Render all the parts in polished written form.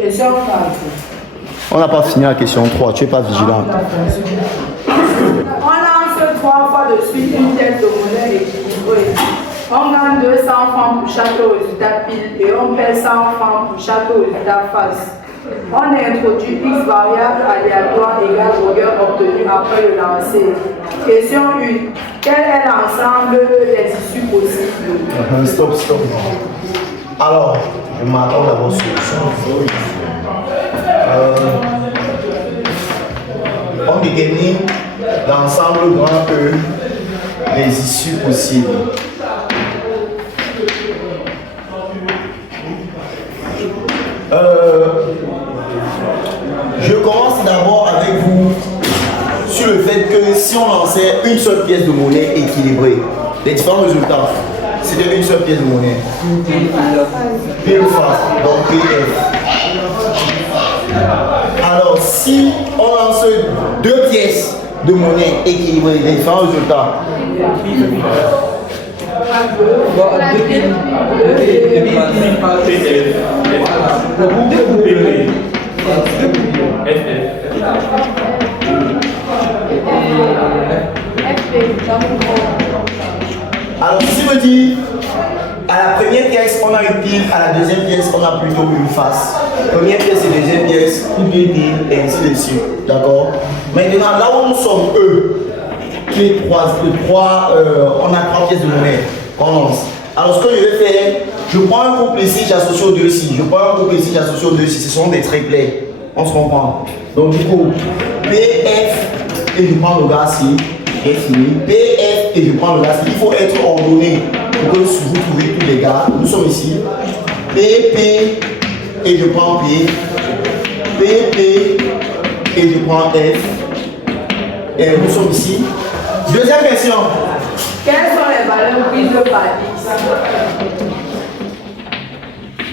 Question 4. On n'a pas fini la question 3, tu n'es pas vigilant. On lance 3 fois de suite une tête de monnaie équilibrée. On gagne 200 francs pour chaque résultat pile et on perd 100 francs pour chaque résultat face. On introduit X variable aléatoire égale longueur obtenue après le lancer. Question 1. Quel est l'ensemble des issues possibles? Stop. Alors, je m'attends à vos solutions. On détermine l'ensemble grand E des issues possibles. Je commence d'abord avec vous sur le fait que si on lançait une seule pièce de monnaie équilibrée, les différents résultats, c'était une seule pièce de monnaie. Pile face, donc PF. Alors, si on lance deux pièces de monnaie équilibrées, les différents résultats. Alors, si me dit à la première pièce, on a une pile, à la deuxième pièce, on a plutôt une face. Première pièce et deuxième pièce, une piles, et ainsi de suite. D'accord? Maintenant, là où nous sommes, eux, qui est on a 3 pièces de monnaie qu'on lance. Alors, ce que je vais faire, je prends un couple ici, j'associe aux deux ici. Je prends un couple ici, j'associe aux deux ici. Ce sont des triplets. On se comprend. Donc, du coup, PF, et je prends le gars ici. Et fini. PF, et je prends le gars ici. Il faut être ordonné pour que vous trouvez tous les gars. Nous sommes ici. PP, et je prends P. PP, et je prends F. Et nous sommes ici. Deuxième question. Quelles sont les valeurs prises par X?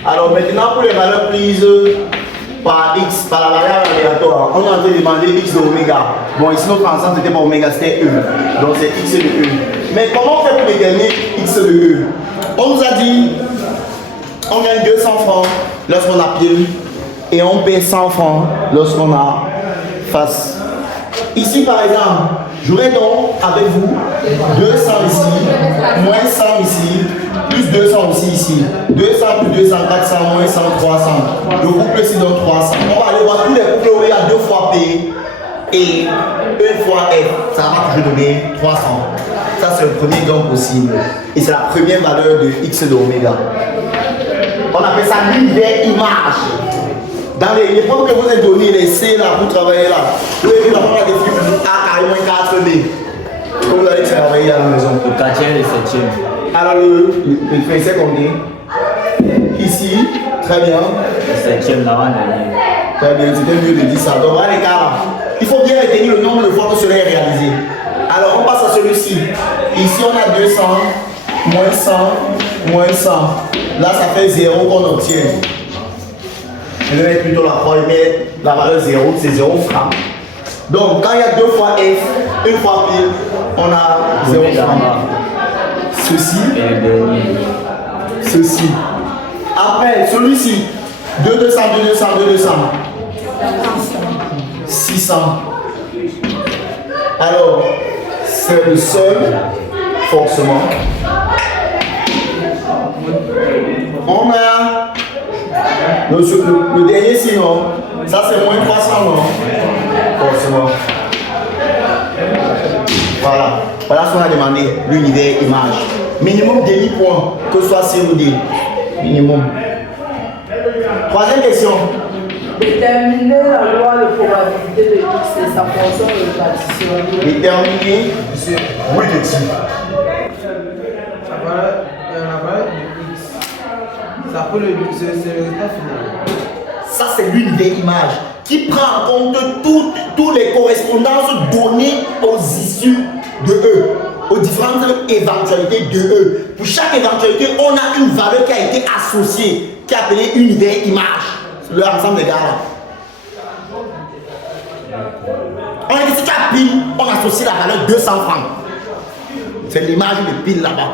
Alors maintenant, pour les valeurs prises par X, par la variable aléatoire, on est en train de demander X de oméga. Bon, ici notre ensemble c'était pas oméga, c'était E. Donc c'est X de E. Mais comment on fait pour déterminer X de E? On nous a dit, on gagne 200 francs lorsqu'on a pile et on paie 100 francs lorsqu'on a face. Ici par exemple, j'aurais donc avec vous 200 ici, moins 100 ici, plus 200 aussi ici. 200 plus 200, 400, moins 100, 300. Le couple ici donne 300. On va aller voir tous les couples où il y a 2 fois P et 1 fois F. Ça va toujours donner 300. Ça c'est le premier gain possible. Et c'est la première valeur de X de oméga. On appelle ça l'univers image. Dans les épreuves que vous avez données, les C là, vous travaillez là. Vous avez vu la des films A carrément 4D. Comme vous allez travailler à la maison. Le 4e et le 7e. Alors le français combien? Ici, très bien. Le 7e là, on a Très bien, c'était mieux de dire ça. Donc voilà les gars, il faut bien retenir le nombre de fois que cela est réalisé. Alors on passe à celui-ci. Ici on a 200, moins 100, moins 100. Là ça fait 0 qu'on obtient. Je vais mettre plutôt la croix, je mets la valeur 0, c'est 0 francs. Donc quand il y a 2 fois F, 1 fois pile, on a 0 francs. Ceci, ceci. Après, celui-ci, 2, 200, 2, 200, 2, 200. 600. Alors, c'est le seul, forcément. On a le dernier sinon. Ça, c'est moins 300, non? Forcément. Voilà. Voilà ce qu'on a demandé, l'univers image. Minimum demi-point, que ce soit C ou D. Minimum. Troisième question. Déterminer la loi de probabilité de X et sa fonction de partition. Déterminer. Oui, de type. La valeur de X. Ça peut c'est le résultat final. Ça, c'est l'univers image qui prend en compte toutes les correspondances données aux issues de E, aux différentes éventualités de E. Pour chaque éventualité, on a une valeur qui a été associée, qui est appelée univers image. C'est l'ensemble des gars là. On a dit si tu as pile, on associe la valeur 200 francs. C'est l'image de pile là-bas.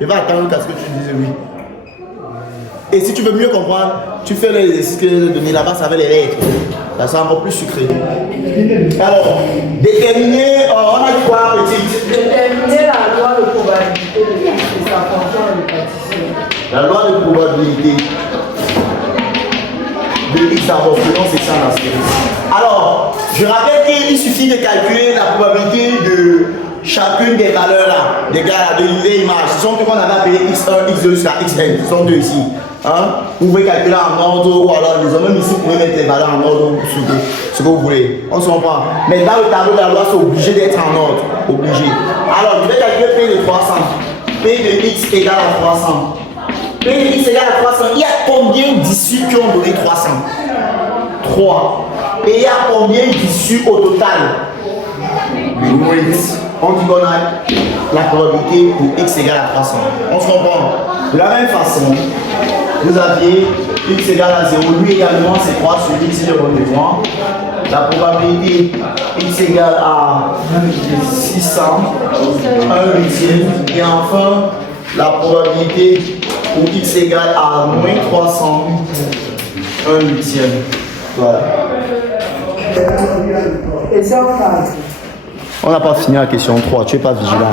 Je vais attendre jusqu'à ce que tu dises oui. Et si tu veux mieux comprendre, tu fais l'exercice que je vais te donner là-bas, ça va les lettres. Ça sera encore plus sucré. Alors, déterminer, on a dit quoi, petite? Déterminer la loi de probabilité de x et sa fonction de répartition. La loi de probabilité de x d'abord, sinon c'est ça la série. Alors, je rappelle qu'il suffit de calculer la probabilité de chacune des valeurs là, des gars là, de l'unité image. Ce sont ce qu'on avait appelé x1, x2 jusqu'à xn. Ce sont deux ici. Hein? Vous pouvez calculer en ordre ou alors même ici vous pouvez mettre les valeurs en ordre ce que vous voulez. On se comprend. Mais dans le tableau de la loi, c'est obligé d'être en ordre. Obligé. Alors, je vais calculer P de 300. P de x égale à 300. P de x égale à 300. Il y a combien d'issues qui ont donné 300? 3. Et il y a combien d'issues au total? 8. On dit qu'on a la probabilité pour x égale à 300. On se comprend. De la même façon, vous aviez x égale à 0. Lui également, c'est 3 sur x de rendez-vous. La probabilité x égale à 600, 1 huitième. Et enfin, la probabilité pour x égale à moins 300, 1 huitième. Voilà. Et ça, on a. On n'a pas fini la question 3, tu n'es pas vigilant.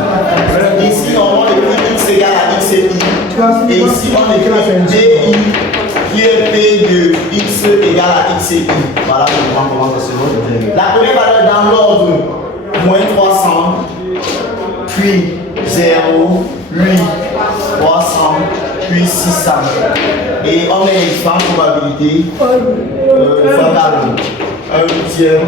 Ici, on écrit x égale à x et i. Et ici, on écrit di qui est p de x égale à x et i. Voilà, on comprend comment ça se voit. La première valeur dans l'ordre, moins 300, puis 0, puis 300, puis 600. Et on met l'expérience probabilité. Un huitième.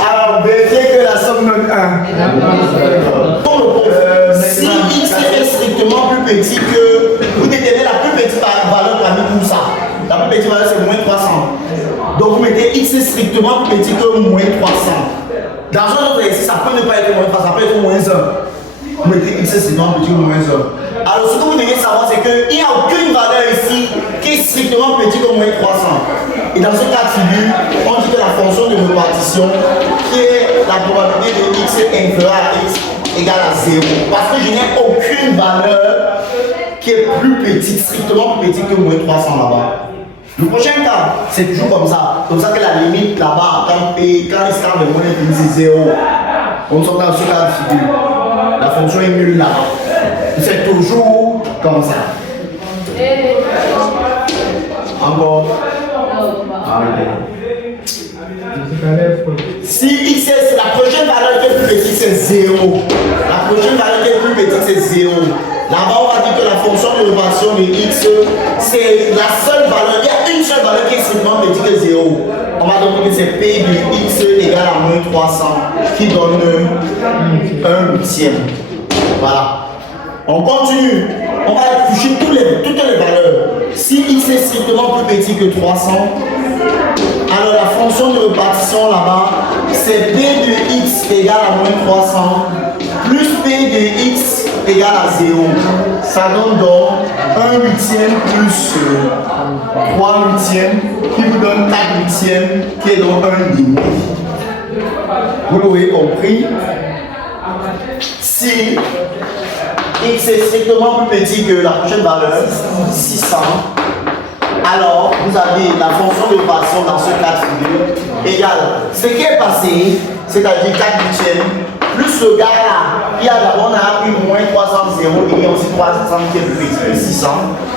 Alors, vérifiez que la somme donne 1. Si x est strictement plus petit que. Vous déterminez la plus petite valeur parmi tout ça. La plus petite valeur c'est moins 300. Donc vous mettez x est strictement plus petit que moins 300. Dans un autre exercice, ça peut ne pas être moins 300, ça peut être moins 1. Vous mettez x est strictement plus petit que moins 1. Alors ce que vous devez savoir, c'est qu'il n'y a aucune valeur ici qui est strictement petit que moins 300. Et dans ce cas de figure, on dit que la fonction de répartition, qui est la probabilité de x inférieur à x égale à 0. Parce que je n'ai aucune valeur qui est plus petite, strictement plus petite que moins 300 là-bas. Le prochain cas, c'est toujours comme ça. Comme ça que la limite là-bas, quand il sera de moins c'est 0. On sort dans ce cas de figure. La fonction est nulle là-bas. C'est toujours comme ça. Encore. Si x est la prochaine valeur qui est plus petite, c'est 0. La prochaine valeur qui est plus petite, c'est 0. Là-bas, on va dire que la fonction de répartition de x, c'est la seule valeur. Il y a une seule valeur qui est strictement petite que 0. On va donc que c'est p de x égale à moins 300, qui donne 1 huitième. Voilà. On continue. On va toucher toutes les valeurs. Si x est strictement plus petit que 300, alors la fonction de répartition là-bas, c'est p de x égale à moins 300 plus p de x égale à 0. Ça donne donc 1 huitième plus 3 huitièmes qui vous donne 4 huitièmes qui est donc 1 demi. Vous l'aurez compris. Si x est strictement plus petit que la prochaine valeur, 600, alors vous avez la fonction de répartition dans ce cas de figure égale ce qui est passé, c'est-à-dire 4 huitièmes, plus le gars là, on a eu moins 300, 0, et il y a aussi 300 qui est plus petit que 600,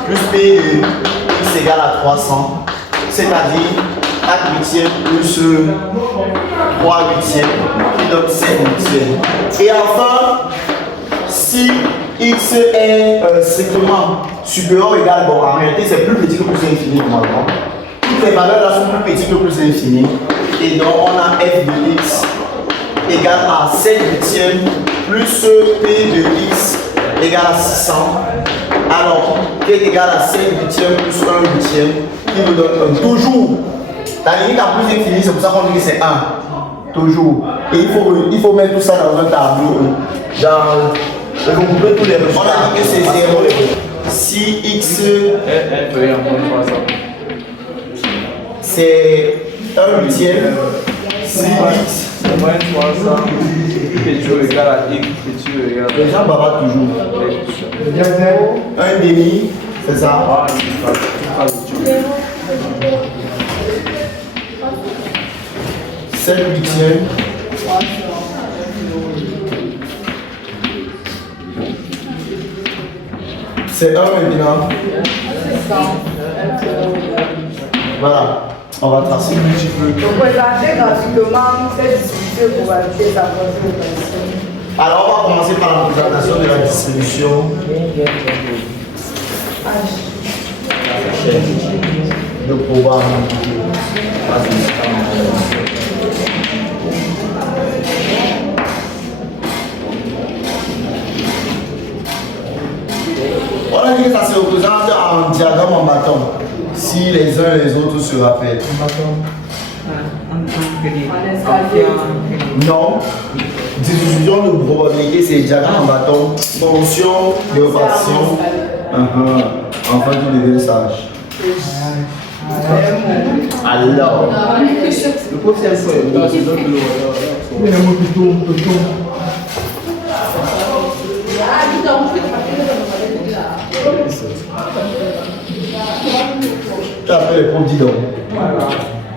plus p de x égale à 300, c'est-à-dire 4 huitièmes plus 3 huitièmes, qui donne 7 huitièmes. Et enfin, si x est strictement supérieur ou égal, bon en réalité c'est plus petit que plus infini normalement. Toutes les valeurs là sont plus petites que plus infini. Et donc on a f de x égale à 7 huitièmes plus p de x égale à 600. Alors p est égal à 7 huitièmes plus 1 huitième qui nous donne 1. Toujours, la limite la plus infinie, c'est pour ça qu'on dit que c'est 1. Toujours. Et il faut mettre tout ça dans un tableau. Genre, regrouper tous les résultats. On a dit que c'est 0. Si x c'est 1 huitième, si x Moins 300, petit O égale à X, petit O égale à... Les gens bavardent toujours. Un demi, c'est ça? Ah, il va le tuer. 7 huitièmes. C'est 1 maintenant. Voilà, on va tracer un petit peu. Donc, présentez graphiquement cette distribution de probabilité d'approcher au principe. Alors, on va commencer par la présentation de la distribution de probabilité. On a dit que ça se représente en diagramme en bâton, si les uns et les autres se rappellent. Non, distribution de probabilité, c'est diagramme en bâton, fonction de répartition. Enfin, tu deviens sage. Alors, Le pauvre, c'est un peu. C'est donc tu appelles les profs, dis donc.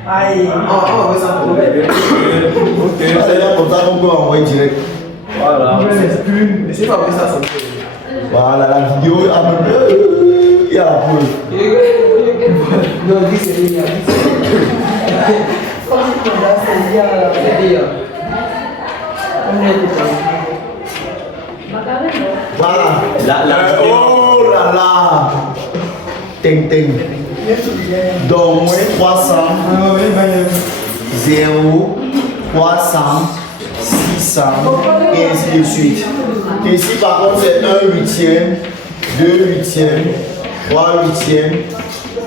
Aïe. on va ça pour C'est comme ça qu'on peut envoyer direct. Voilà. Mais c'est pas vrai ça, ça. Voilà, la vidéo, il y a la preuve. Non, dis c'est bien. Comme tu peux là, c'est bien. C'est bien. On est tout Voilà. Oh là là. Ting ting. Donc, moins 300, 0, 300, 600, et ainsi de suite. Ici, par contre, c'est 1 huitième, 2 huitièmes, 3 huitièmes,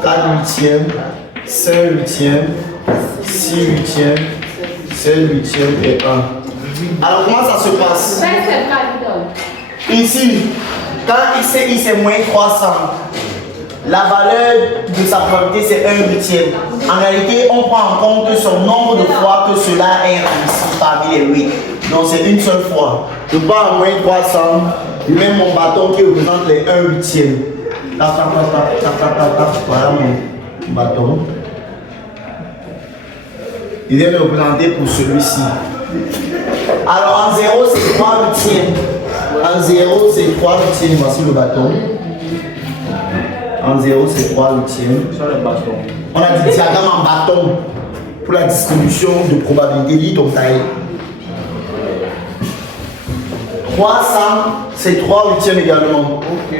4 huitièmes, 5 huitièmes, 6 huitièmes, 7 huitièmes et 1. Alors, comment ça se passe? Ici, quand x et y c'est moins 300, la valeur de sa probabilité c'est 1 huitième. En réalité, on prend en compte son nombre de fois que cela est réussi parmi les 8. Donc c'est une seule fois. Je prends en moins 300, je mets mon bâton qui représente les 1 huitième. Voilà mon bâton. Il vient me représenter pour celui-ci. Alors en 0 c'est 3 huitièmes. En 0 c'est 3 huitièmes. Voici le bâton. En 0 c'est 3 huitièmes. Sur le bâton. On a dit diagramme en bâton pour la distribution de probabilité. Lis ton taille. 300 c'est 3 huitièmes également. Ok.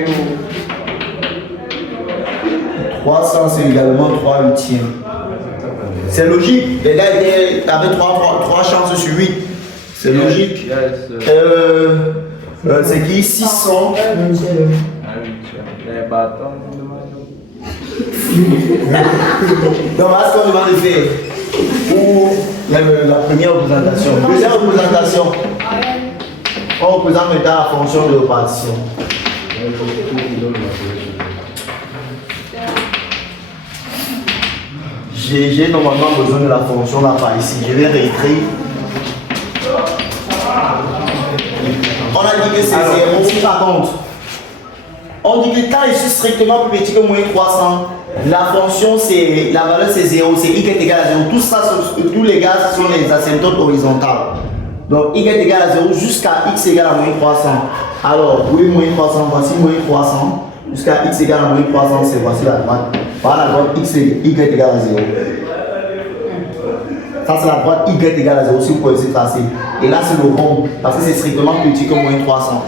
300 c'est également 3 huitièmes. C'est logique. Les gars avaient 3 chances sur 8. C'est logique. C'est qui 600. Les bâtons. Donc voilà ce qu'on demande de faire pour la première représentation. Deuxième représentation, on représente maintenant la fonction de répartition. J'ai normalement besoin de la fonction là par ici. Je vais réécrire. On a dit que c'est 0. Par contre, on dit que quand je suis strictement plus petit que moins 300, la fonction, la valeur c'est 0, c'est y est égal à 0. Tout ça, tous les gars, ce sont les asymptotes horizontales. Donc y est égal à 0 jusqu'à x égale à moins 300. Alors, oui, moins 300, voici moins 300. Jusqu'à x égale à moins 300, c'est voici la droite. Voilà la droite, y est égal à 0. Ça c'est la droite y est égal à 0 si vous pouvez essayer de tracer. Et là c'est le rond, parce que c'est strictement plus petit que moins 300.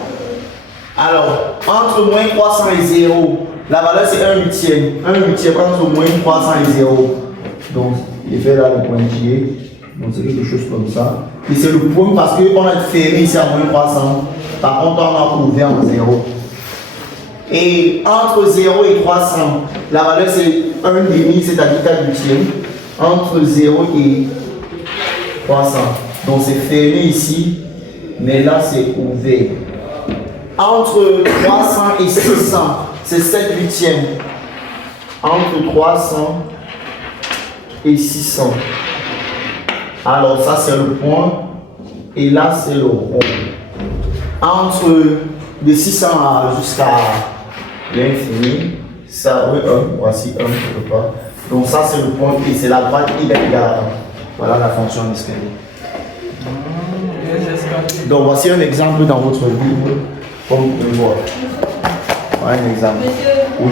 Alors, entre moins 300 et 0, la valeur c'est 1 huitième. 1 huitième entre moins 300 et 0. Donc, il fait là le pointillé. Donc, c'est quelque chose comme ça. Et c'est le point parce qu'on a fermé ici à moins 300. Par contre, on a ouvert en 0. Et entre 0 et 300, la valeur c'est 1 demi, c'est-à-dire 4 huitièmes. Entre 0 et 300. Donc, c'est fermé ici. Mais là, c'est ouvert. Entre 300 et 600, c'est 7 huitièmes. Entre 300 et 600. Alors ça c'est le point et là c'est le rond. Entre de 600 jusqu'à l'infini, ça, oui, 1, voici 1 quelque part. Donc ça c'est le point et c'est la droite y égale à 1. Voilà la fonction d'escalier. Donc voici un exemple dans votre livre, comme vous pouvez voir. Voilà un exemple. Oui.